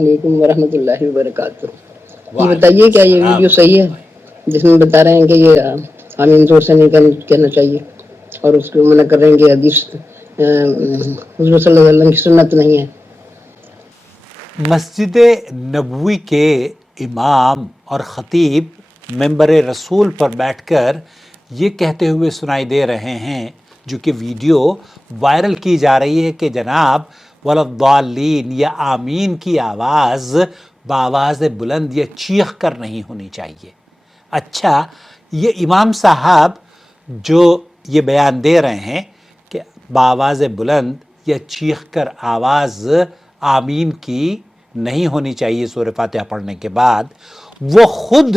علیکم ورحمۃ اللہ وبرکاتہ۔ یہ بتائیے کیا یہ ویڈیو صحیح ہے جس میں بتا رہے ہیں کہ یہ آمین زور سے نہیں کہنا چاہیے اور اس کو منع کر رہے ہیں کہ حدیث حضور صلی اللہ علیہ وسلم کی سنت نہیں ہے؟ مسجد نبوی کے امام اور خطیب ممبر رسول پر بیٹھ کر یہ کہتے ہوئے سنائی دے رہے ہیں، جو کہ ویڈیو وائرل کی جا رہی ہے کہ جناب ولضالین یا آمین کی آواز بآواز بلند یا چیخ کر نہیں ہونی چاہیے۔ اچھا، یہ امام صاحب جو یہ بیان دے رہے ہیں کہ بآواز بلند یا چیخ کر آواز آمین کی نہیں ہونی چاہیے سورہ فاتحہ پڑھنے کے بعد، وہ خود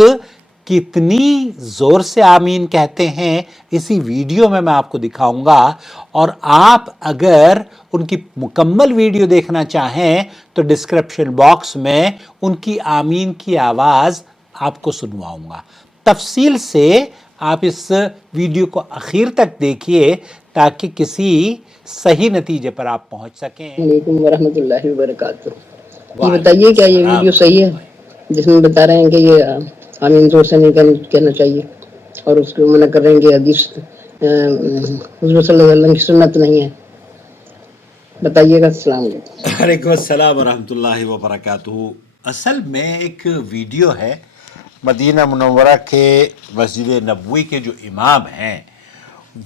کتنی زور سے آمین کہتے ہیں اسی ویڈیو میں آپ کو دکھاؤں گا، اور آپ اگر ان کی مکمل ویڈیو دیکھنا چاہیں تو ڈسکرپشن باکس میں ان کی آمین کی آواز آپ کو سنواؤں گا۔ تفصیل سے آپ اس ویڈیو کو آخر تک دیکھیے تاکہ کسی صحیح نتیجے پر آپ پہنچ سکیں۔ علیکم ورحمۃ اللہ وبرکاتہ۔ یہ بتائیے کیا یہ ویڈیو صحیح ہے جس میں بتا رہے ہیں کہ یہ آمین زور سے نہیں کہنا چاہیے اور اس کو منع کر رہے ہیں کہ حدیث حضور صلی اللہ علیہ وسلم کی سنت نہیں ہے؟ بتائیے گا۔ السلام علیکم۔ وعلیکم السلام ورحمۃ اللہ وبرکاتہ۔ اصل میں ایک ویڈیو ہے مدینہ منورہ کے مسجد نبوی کے جو امام ہیں،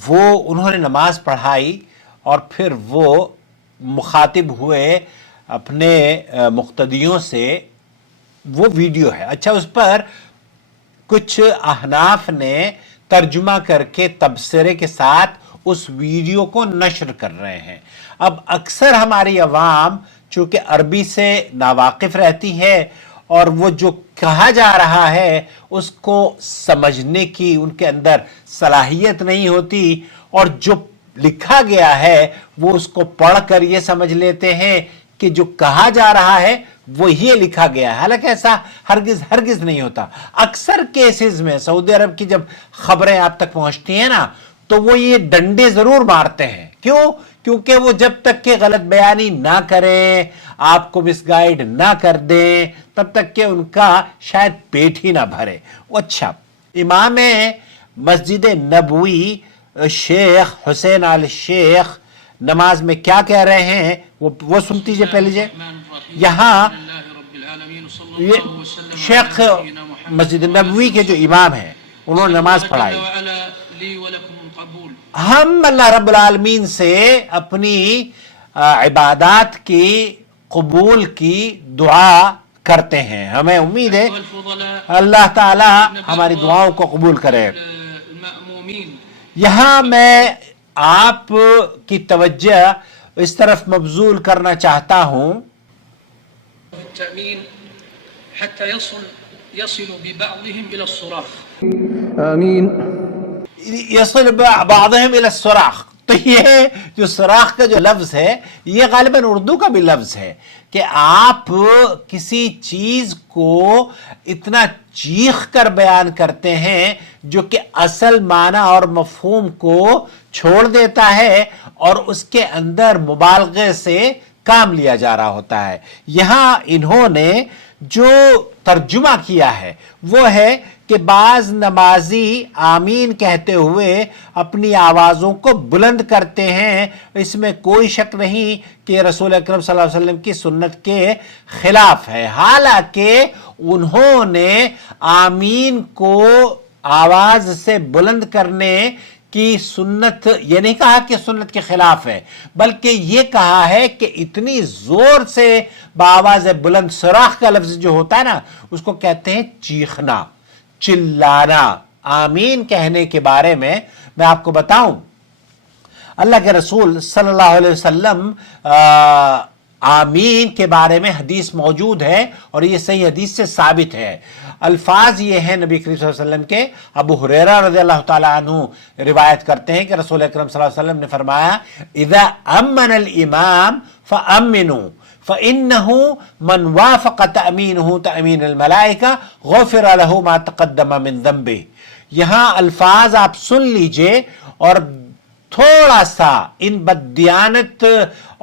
وہ انہوں نے نماز پڑھائی اور پھر وہ مخاطب ہوئے اپنے مقتدیوں سے، وہ ویڈیو ہے۔ اچھا، اس پر کچھ احناف نے ترجمہ کر کے تبصرے کے ساتھ اس ویڈیو کو نشر کر رہے ہیں۔ اب اکثر ہماری عوام چونکہ عربی سے ناواقف رہتی ہے اور وہ جو کہا جا رہا ہے اس کو سمجھنے کی ان کے اندر صلاحیت نہیں ہوتی، اور جو لکھا گیا ہے وہ اس کو پڑھ کر یہ سمجھ لیتے ہیں کہ جو کہا جا رہا ہے وہ یہ لکھا گیا ہے، حالانکہ ایسا ہرگز نہیں ہوتا۔ اکثر کیسز میں سعودی عرب کی جب خبریں آپ تک پہنچتی ہیں نا تو وہ یہ ڈنڈے ضرور مارتے ہیں۔ کیوں؟ کیونکہ وہ جب تک کہ غلط بیانی نہ کریں، آپ کو مس گائیڈ نہ کر دیں، تب تک کہ ان کا شاید پیٹ ہی نہ بھرے۔ اچھا، امام مسجد نبوی شیخ حسین آل شیخ نماز میں کیا کہہ رہے ہیں وہ سنتی لیجیے پہلے۔ یہاں شیخ مسجد نبوی کے جو امام ہیں انہوں نے نماز پڑھائی، ہم اللہ رب العالمین سے اپنی عبادات کی قبول کی دعا کرتے ہیں، ہمیں امید ہے اللہ تعالی ہماری دعاؤں کو قبول کرے۔ یہاں میں آپ کی توجہ اس طرف مبذول کرنا چاہتا ہوں يصل بعضهم الى الصراخ، تو یہ جو صراخ کا جو لفظ ہے یہ غالباً اردو کا بھی لفظ ہے کہ آپ کسی چیز کو اتنا چیخ کر بیان کرتے ہیں جو کہ اصل معنی اور مفہوم کو چھوڑ دیتا ہے اور اس کے اندر مبالغے سے کام لیا جا رہا ہوتا ہے۔ یہاں انہوں نے جو ترجمہ کیا ہے وہ ہے کہ بعض نمازی آمین کہتے ہوئے اپنی آوازوں کو بلند کرتے ہیں، اس میں کوئی شک نہیں کہ رسول اکرم صلی اللہ علیہ وسلم کی سنت کے خلاف ہے۔ حالانکہ انہوں نے آمین کو آواز سے بلند کرنے کی سنت یہ نہیں کہا کہ سنت کے خلاف ہے، بلکہ یہ کہا ہے کہ اتنی زور سے بآواز بلند، صراخ کا لفظ جو ہوتا ہے نا اس کو کہتے ہیں چیخنا، چلانا۔ آمین کہنے کے بارے میں آپ کو بتاؤں، اللہ کے رسول صلی اللہ علیہ وسلم آمین کے بارے میں حدیث موجود ہے اور یہ صحیح حدیث سے ثابت ہے۔ الفاظ یہ ہیں نبی کریم صلی اللہ علیہ وسلم کے، ابو ہریرہ رضی اللہ تعالیٰ عنہ روایت کرتے ہیں کہ رسول اکرم صلی اللہ علیہ وسلم نے فرمایا اذا امن الامام فامنوا فإنه من وافق تأمینه تأمین الملائکہ غفر له ما تقدم من ذنبه۔ یہاں الفاظ آپ سن لیجئے اور थोड़ा सा इन बददियानत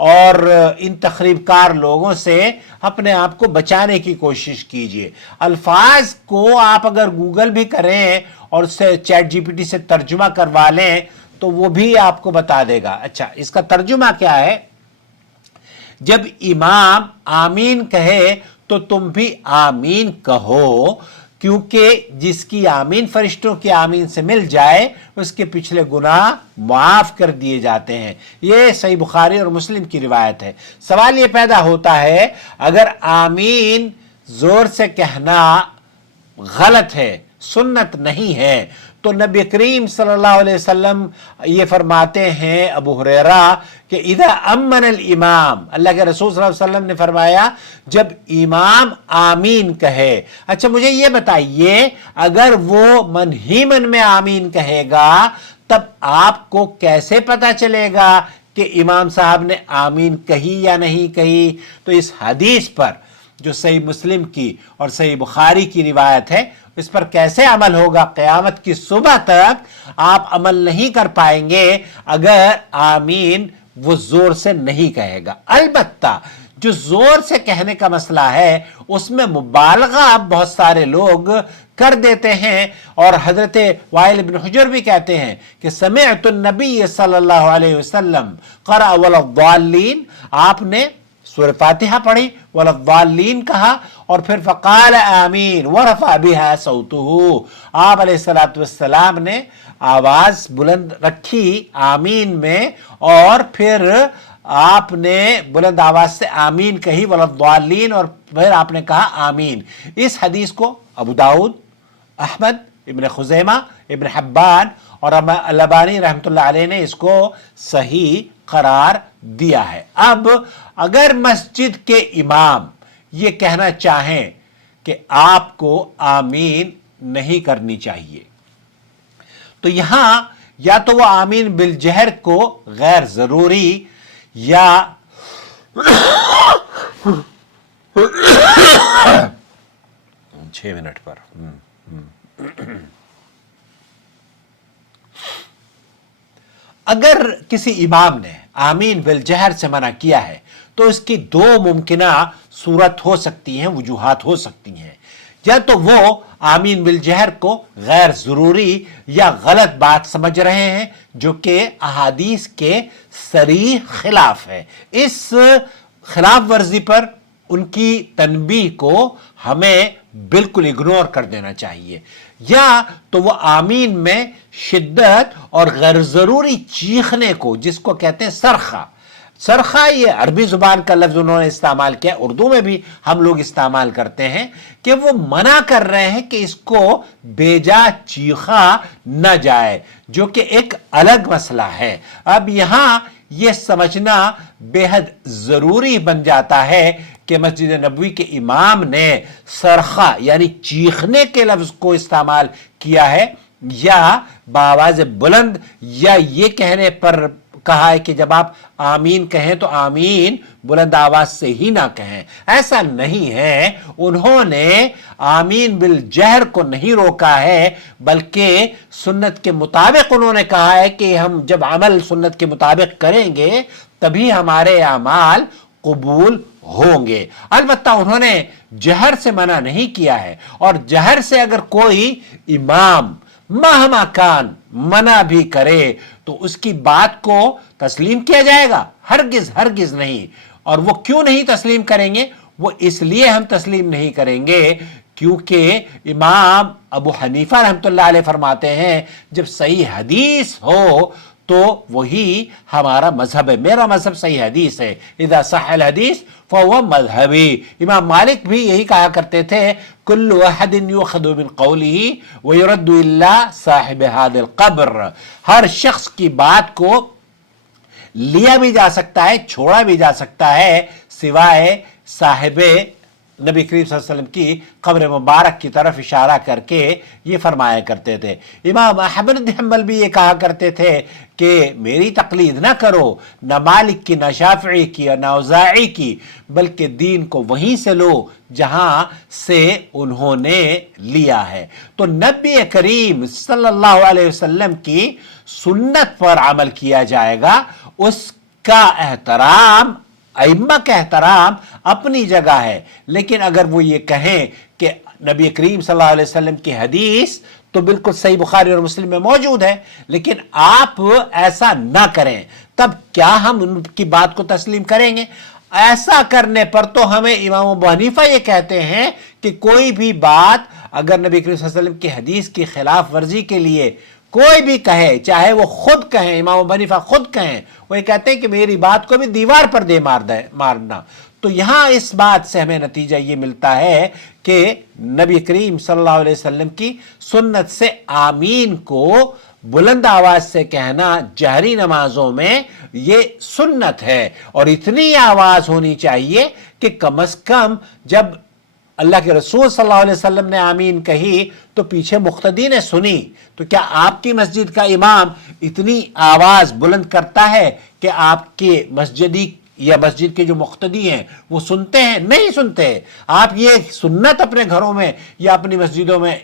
और इन तखरीबकार लोगों से अपने आप को बचाने की कोशिश कीजिए। अल्फाज को आप अगर गूगल भी करें और उससे चैट जीपीटी से तर्जुमा करवा लें तो वो भी आपको बता देगा। अच्छा, इसका तर्जुमा क्या है? जब इमाम आमीन कहे तो तुम भी आमीन कहो, क्योंकि जिसकी आमीन फरिश्तों की आमीन से मिल जाए उसके पिछले गुनाह माफ कर दिए जाते हैं। ये सही बुखारी और मुस्लिम की रिवायत है। सवाल ये पैदा होता है, अगर आमीन जोर से कहना गलत है, सुन्नत नहीं है, तो नबी करीम सल्लल्लाहु अलैहि वसल्लम ये फरमाते हैं अबू हुरैरा कि इदा अम्मन अल इमाम, अल्लाह के रसूल सल्लल्लाहु अलैहि वसल्लम ने फरमाया जब इमाम आमीन कहे। अच्छा, मुझे ये बताइए, अगर वो मन ही मन में आमीन कहेगा तब आपको कैसे पता चलेगा कि इमाम साहब ने आमीन कही या नहीं कही? तो इस हदीस पर जो सही मुस्लिम की और सही बुखारी की रिवायत है, इस पर कैसे अमल होगा? क़यामत की सुबह तक आप अमल नहीं कर पाएंगे अगर आमीन वो जोर से नहीं कहेगा। अलबत्ता जो जोर से कहने का मसला है उसमें मुबालगा बहुत सारे लोग कर देते हैं, और हजरत वाइल इब्न हुजर भी कहते हैं कि समिअतु नबी सल्लल्लाहु अलैहि वसल्लम क़रा वलद्दाल्लीन, आपने सूरह फातिहा पढ़ी, वलद्दाल्लीन कहा, और फिर फ़क़ाल आमीन वरफ़अ बिहा सौतुहु, आप अलैहिस्सलातु वस्सलाम ने आवाज बुलंद रखी आमीन में, और फिर आपने बुलंद आवाज से आमीन कही, वलद्दाल्लीन, और फिर आपने कहा आमीन। इस हदीस को अबू दाऊद, अहमद, इब्न खुज़ैमा, इब्न हब्बान और अलबानी रहमतुल्लाह अलैह ने इसको सही करार दिया है। अब अगर मस्जिद के इमाम ये कहना चाहें कि आपको आमीन नहीं करनी चाहिए, तो यहां या तो वो आमीन बिल जहर को गैर जरूरी या 6 मिनट पर अगर किसी इमाम ने आमीन बिल जहर से मना किया है तो इसकी दो मुमकिना सूरत हो सकती हैं, वजूहात हो सकती हैं। या तो वो आमीन बिल जहर को गैर जरूरी या गलत बात समझ रहे हैं जो कि अहादीस के सरीह खिलाफ है। इस खिलाफ वर्जी पर उनकी तनबीह को हमें बिल्कुल इग्नोर कर देना चाहिए। या तो वो आमीन में शिद्दत और गैर जरूरी चीखने को, जिसको कहते हैं सरखा, सरखा ये अरबी जुबान का लफ्ज उन्होंने इस्तेमाल किया, उर्दू में भी हम लोग इस्तेमाल करते हैं, कि वो मना कर रहे हैं कि इसको बेजा चीखा न जाए, जो कि एक अलग मसला है। अब यहां यह समझना बेहद जरूरी बन जाता है कि मस्जिद नबवी के इमाम ने सरखा यानी चीखने के लफ्ज को इस्तेमाल किया है या बावाज बुलंद, या ये कहने पर कहा है कि जब आप आमीन कहें तो आमीन बुलंद आवाज से ही ना कहें। ऐसा नहीं है। उन्होंने आमीन बिल जहर को नहीं रोका है, बल्कि सुन्नत के मुताबिक उन्होंने कहा है कि हम जब अमल सुन्नत के मुताबिक करेंगे तभी हमारे अमाल कबूल होंगे। अलबत्ता उन्होंने जहर से मना नहीं किया है, और जहर से अगर कोई इमाम महमा कान मना भी करे तो उसकी बात को तस्लीम किया जाएगा? हरगिज हरगिज नहीं। और वो क्यों नहीं तस्लीम करेंगे? वो इसलिए हम तस्लीम नहीं करेंगे क्योंकि इमाम अबू हनीफा रहमतुल्लाह अलैह फरमाते हैं जब सही हदीस हो तो वही हमारा मजहब है। मेरा मजहब सही हदीस है। इदा सह्हल हदीस फहुवा मजहबी। इमाम मालिक भी यही कहा करते थे, कुल्लु अहदिन युखदु मिन कौलिही व युरद्दु इल्ला साहिब हादिल कब्र। हर शख्स की बात को लिया भी जा सकता है, छोड़ा भी जा सकता है, सिवाय साहिबे नबी करीम सल्लल्लाहु अलैहि वसल्लम की कब्र मुबारक की तरफ इशारा करके ये फरमाया करते थे। इमाम अहमद बिन हंबल भी ये कहा करते थे कि मेरी तकलीद ना करो, न मालिक की, न शाफी की और न औज़ाई की, बल्कि दीन को वहीं से लो जहां से उन्होंने लिया है। तो नबी करीम सल्लल्लाहु अलैहि वसल्लम की सुन्नत पर अमल किया जाएगा, उसका एहतराम, अइम्मा का एहतराम अपनी जगह है। लेकिन अगर वो ये कहें कि नबी करीम सल्लल्लाहु अलैहि वसल्लम की हदीस तो बिल्कुल सही बुखारी और मुस्लिम में मौजूद है, लेकिन आप ऐसा ना करें, तब क्या हम उनकी बात को तस्लीम करेंगे? ऐसा करने पर तो हमें इमाम अबू हनीफा ये कहते हैं कि कोई भी बात अगर नबी करीम सल्लल्लाहु अलैहि वसल्लम की हदीस की खिलाफ वर्जी के लिए कोई भी कहे, चाहे वो खुद कहें, इमाम अबू हनीफा खुद कहें, वो ये कहते हैं कि मेरी बात को भी दीवार पर दे मारना। तो यहां इस बात से हमें नतीजा ये मिलता है कि नबी करीम सल्लल्लाहु अलैहि वसल्लम की सुन्नत से आमीन को बुलंद आवाज से कहना जहरी नमाजों में ये सुन्नत है, और इतनी आवाज होनी चाहिए कि कम से कम जब अल्लाह के रसूल सल्लल्लाहु अलैहि वसल्लम ने आमीन कही तो पीछे मुक्तदी ने सुनी। तो क्या आपकी मस्जिद का इमाम इतनी आवाज बुलंद करता है कि आपके मस्जिदी या मस्जिद के जो मुक्तदी हैं वो सुनते हैं? नहीं सुनते। आप ये सुन्नत अपने घरों में या अपनी मस्जिदों में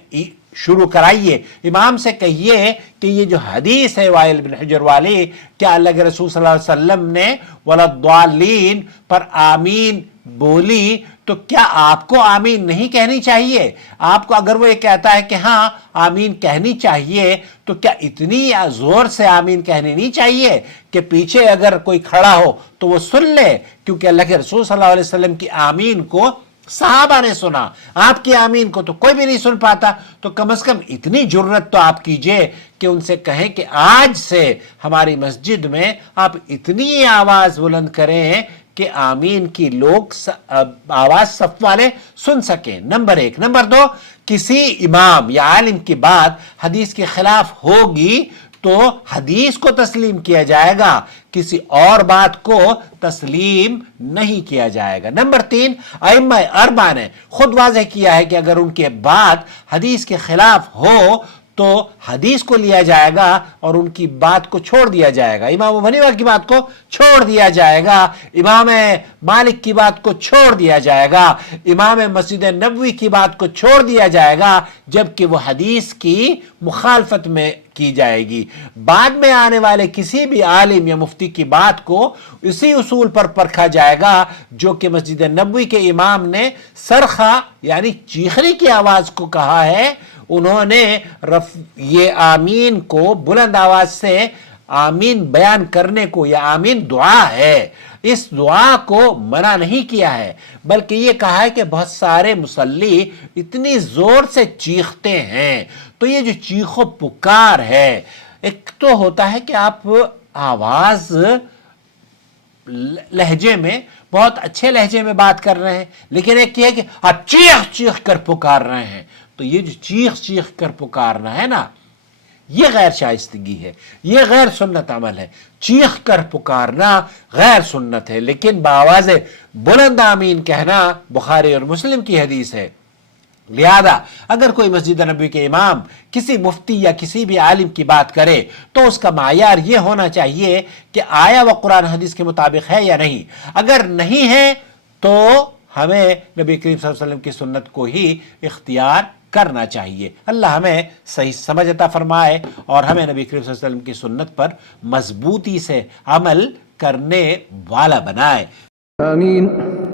शुरू कराइए। इमाम से कहिए कि ये जो हदीस है वाइल बिन हुजर वाली, क्या अल्लाह के रसूल सल्लल्लाहु अलैहि वसल्लम ने वलद्दालीन पर आमीन बोली, तो क्या आपको आमीन नहीं कहनी चाहिए? आपको अगर वो ये कहता है कि हाँ आमीन कहनी चाहिए, तो क्या इतनी जोर से आमीन कहनी नहीं चाहिए कि पीछे अगर कोई खड़ा हो तो वो सुन ले? क्योंकि अल्लाह के रसूल सल्लल्लाहु अलैहि वसल्लम की आमीन को सहाबा ने सुना, आपकी आमीन को तो कोई भी नहीं सुन पाता। तो कम से कम इतनी जुर्रत तो आप कीजिए कि उनसे कहें कि आज से हमारी मस्जिद में आप इतनी आवाज बुलंद करें कि आमीन की लोग आवाज सफ वाले सुन सकें। नंबर एक। नंबर दो, किसी इमाम या आलिम की बात हदीस के खिलाफ होगी तो हदीस को तस्लीम किया जाएगा, किसी और बात को तस्लीम नहीं किया जाएगा। नंबर तीन, अइम्मा अरबा ने खुद वाज़ेह किया है कि अगर उनके बात हदीस के खिलाफ हो तो हदीस को लिया जाएगा और उनकी बात को छोड़ दिया जाएगा। इमाम अबू हनीफा की बात को छोड़ दिया जाएगा, इमाम मालिक की बात को छोड़ दिया जाएगा, इमाम मस्जिद नबवी की बात को छोड़ दिया जाएगा, जबकि वो हदीस की मुखालफत में की जाएगी। बाद में आने वाले किसी भी आलिम या मुफ्ती की बात को इसी उसूल पर परखा जाएगा जो कि मस्जिद नबवी के इमाम ने सरखा यानी चीखने की आवाज को कहा है। उन्होंने ये आमीन को बुलंद आवाज से आमीन बयान करने को, या आमीन दुआ है, इस दुआ को मना नहीं किया है, बल्कि ये कहा है कि बहुत सारे मुसल्ली इतनी जोर से चीखते हैं। तो ये जो चीखो पुकार है, एक तो होता है कि आप आवाज लहजे में, बहुत अच्छे लहजे में बात कर रहे हैं, लेकिन एक ये है कि आप चीख चीख कर पुकार रहे हैं। तो ये जो चीख चीख कर पुकारना है ना, ये गैर शाइस्तगी है, ये गैर सुन्नत अमल है। चीख कर पुकारना गैर सुन्नत है, लेकिन बावाज़ बुलंद आमीन कहना बुखारी और मुस्लिम की हदीस है। लिहाजा अगर कोई मस्जिद नबी के इमाम किसी मुफ्ती या किसी भी आलिम की बात करे तो उसका मायार ये होना चाहिए कि आया व कुरान हदीस के मुताबिक है या नहीं। अगर नहीं है तो हमें नबी करीम सल्लल्लाहु अलैहि वसल्लम की सुन्नत को ही इख्तियार करना चाहिए। अल्लाह हमें सही समझ अता फरमाए और हमें नबी करीम सल्लल्लाहु अलैहि वसल्लम की सुन्नत पर मजबूती से अमल करने वाला बनाए। आमीन।